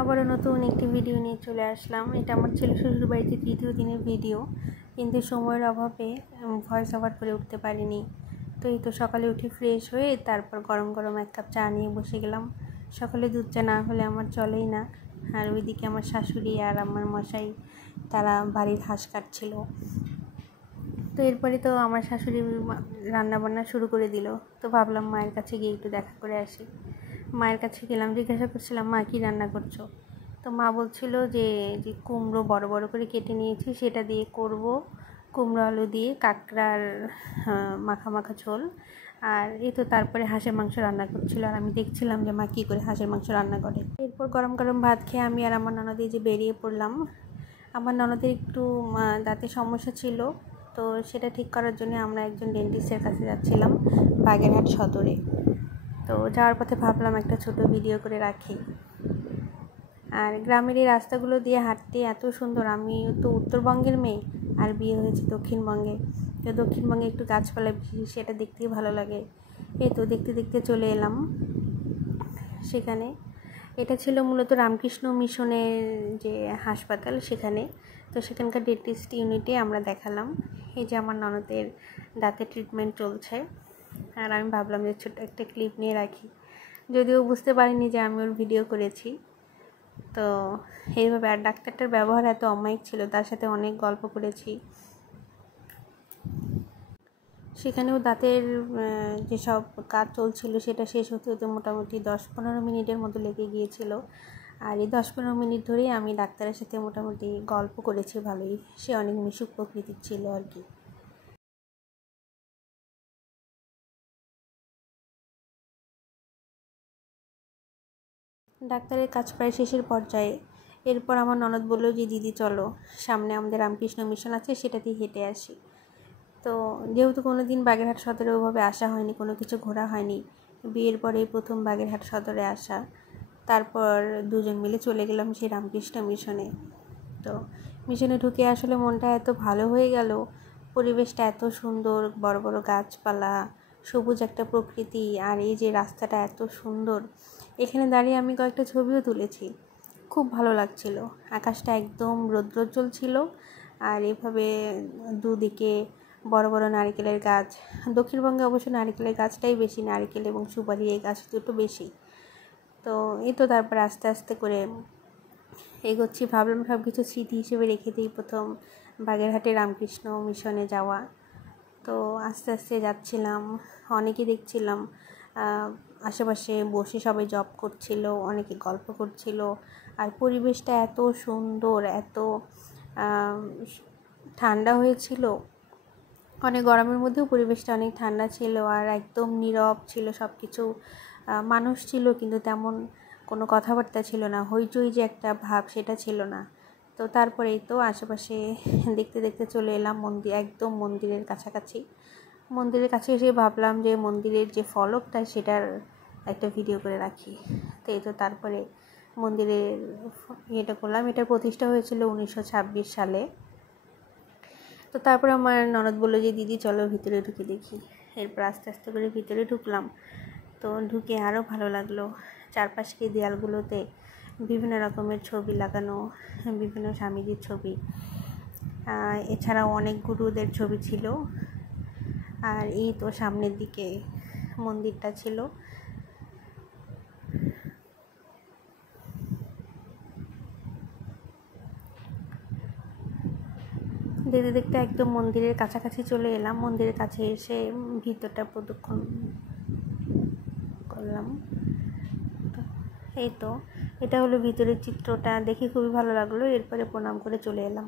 আবারও নতুন একটি ভিডিও নিয়ে চলে আসলাম। এটা আমার ছেলে শ্বশুর বাড়িতে তৃতীয় দিনের ভিডিও, কিন্তু সময়ের অভাবে ভয়েস ওভার করে উঠতে পারিনি। তো এই তো সকালে উঠে ফ্রেশ হয়ে তারপর গরম গরম এক কাপ চা নিয়ে বসে গেলাম। সকালে দুধ চা না হলে আমার চলেই না। আর ওইদিকে আমার শাশুড়ি আর আমার মশাই তারা বাড়ির হাঁস কাটছিল। তো এরপরে তো আমার শাশুড়ি রান্নাবান্না শুরু করে দিল। তো ভাবলাম মায়ের কাছে গিয়ে একটু দেখা করে আসি। মায়ের কাছে গেলাম, জিজ্ঞাসা করছিলাম মা কী রান্না করছো। তো মা বলছিল যে কুমড়ো বড় বড় করে কেটে নিয়েছি, সেটা দিয়ে করব কুমড়ো আলু দিয়ে কাঁকড়ার মাখা মাখা ঝোল। আর এই তো তারপরে হাঁসের মাংস রান্না করছিল, আর আমি দেখছিলাম যে মা কী করে হাঁসের মাংস রান্না করে। এরপর গরম গরম ভাত খেয়ে আমি আর আমার ননদে যে বেরিয়ে পড়লাম। আমার ননদের একটু দাঁতের সমস্যা ছিল, তো সেটা ঠিক করার জন্য আমরা একজন ডেন্টিস্টের কাছে যাচ্ছিলাম বাগেরহাট সদরে। তো যাওয়ার পথে ভাবলাম একটা ছোট ভিডিও করে রাখি। আর গ্রামের এই রাস্তাগুলো দিয়ে হাঁটতে এত সুন্দর। আমি তো উত্তরবঙ্গের মেয়ে, আর বিয়ে হয়েছে দক্ষিণবঙ্গে। তো দক্ষিণবঙ্গে একটু গাছপালা বেশি, সেটা দেখতেই ভালো লাগে। এই তো দেখতে দেখতে চলে এলাম সেখানে। এটা ছিল মূলত রামকৃষ্ণ মিশনের যে হাসপাতাল, সেখানে। তো সেখানকার ডেন্টিস্ট ইউনিটে আমরা দেখালাম। এই যে আমার ননদের দাঁতের ট্রিটমেন্ট চলছে, আর আমি ভাবলাম যে ছোট্ট একটা ক্লিপ নিয়ে রাখি। যদিও বুঝতে পারিনি যে আমি ওর ভিডিও করেছি। তো এইভাবে, আর ডাক্তারটার ব্যবহার এত অমায়িক ছিল, তার সাথে অনেক গল্প করেছি। সেখানেও দাঁতের যেসব কাজ চলছিল সেটা শেষ হতে হতে মোটামুটি 10-15 মিনিটের মতো লেগে গিয়েছিল। আর এই 10-15 মিনিট ধরেই আমি ডাক্তারের সাথে মোটামুটি গল্প করেছি ভালোই। সে অনেক মিশুক প্রকৃতির ছিল আর কি। ডাক্তারের কাজ প্রায় শেষের পর্যায়ে। এরপর আমার ননদ বলল যে দিদি চলো, সামনে আমাদের রামকৃষ্ণ মিশন আছে, সেটাতেই হেঁটে আসি। তো যেহেতু কোনো দিন বাগেরহাট সদরে ওভাবে আসা হয়নি, কোনো কিছু ঘোরা হয়নি, বিয়ের পরেই প্রথম বাগেরহাট সদরে আসা। তারপর দুজন মিলে চলে গেলাম সেই রামকৃষ্ণ মিশনে। তো মিশনে ঢুকে আসলে মনটা এত ভালো হয়ে গেল। পরিবেশটা এত সুন্দর, বড় বড় গাছপালা, সবুজ একটা প্রকৃতি, আর এই যে রাস্তাটা এত সুন্দর। এখানে দাঁড়িয়ে আমি কয়েকটা ছবিও তুলেছি, খুব ভালো লাগছিল। আকাশটা একদম রৌদ্রোজ্জ্বল ছিল, আর এভাবে দুদিকে বড় বড় নারকেলের গাছ। দক্ষিণবঙ্গে অবশ্য নারকেলের গাছটাই বেশি, নারকেল এবং সুপারি এই গাছ দুটো বেশি। তো এই তো তারপর আস্তে আস্তে করে এগোচ্ছি। ভাবলাম সব কিছু স্মৃতি হিসেবে রেখে দিই প্রথম বাগেরহাটে রামকৃষ্ণ মিশনে যাওয়া। তো আস্তে আস্তে যাচ্ছিলাম, অনেকে দেখছিলাম আশেপাশে বসে সবাই জব করছিল, অনেকে গল্প করছিল। আর পরিবেশটা এত সুন্দর, এত ঠান্ডা হয়েছিল। অনেক গরমের মধ্যেও পরিবেশটা অনেক ঠান্ডা ছিল, আর একদম নীরব ছিল সব কিছু। মানুষ ছিল কিন্তু তেমন কোনো কথাবার্তা ছিল না, হইচই যে একটা ভাব সেটা ছিল না। তো তারপরেই তো আশেপাশে দেখতে দেখতে চলে এলাম মন্দির, একদম মন্দিরের কাছাকাছি। মন্দিরের কাছে এসে ভাবলাম যে মন্দিরের যে ফলকটা সেটার একটা ভিডিও করে রাখি। তো এই তো তারপরে মন্দিরের এটা করলাম। এটার প্রতিষ্ঠা হয়েছিল 1926 সালে। তো তারপর আমার ননদ বললো যে দিদি চলো ভিতরে ঢুকে দেখি। এরপর আস্তে আস্তে করে ভিতরে ঢুকলাম। তো ঢুকে আরও ভালো লাগলো। চারপাশে দেয়ালগুলোতে বিভিন্ন রকমের ছবি লাগানো, বিভিন্ন স্বামীজির ছবি, এছাড়াও অনেক গুরুদের ছবি ছিল। আর এই তো সামনের দিকে মন্দিরটা ছিল। দেখতে দেখতে একদম মন্দিরের কাছাকাছি চলে এলাম। মন্দিরের কাছে এসে ভিতরটা প্রদক্ষিণ করলাম। এই তো এটা হলো ভিতরের চিত্রটা, দেখে খুবই ভালো লাগলো। এরপরে প্রণাম করে চলে এলাম।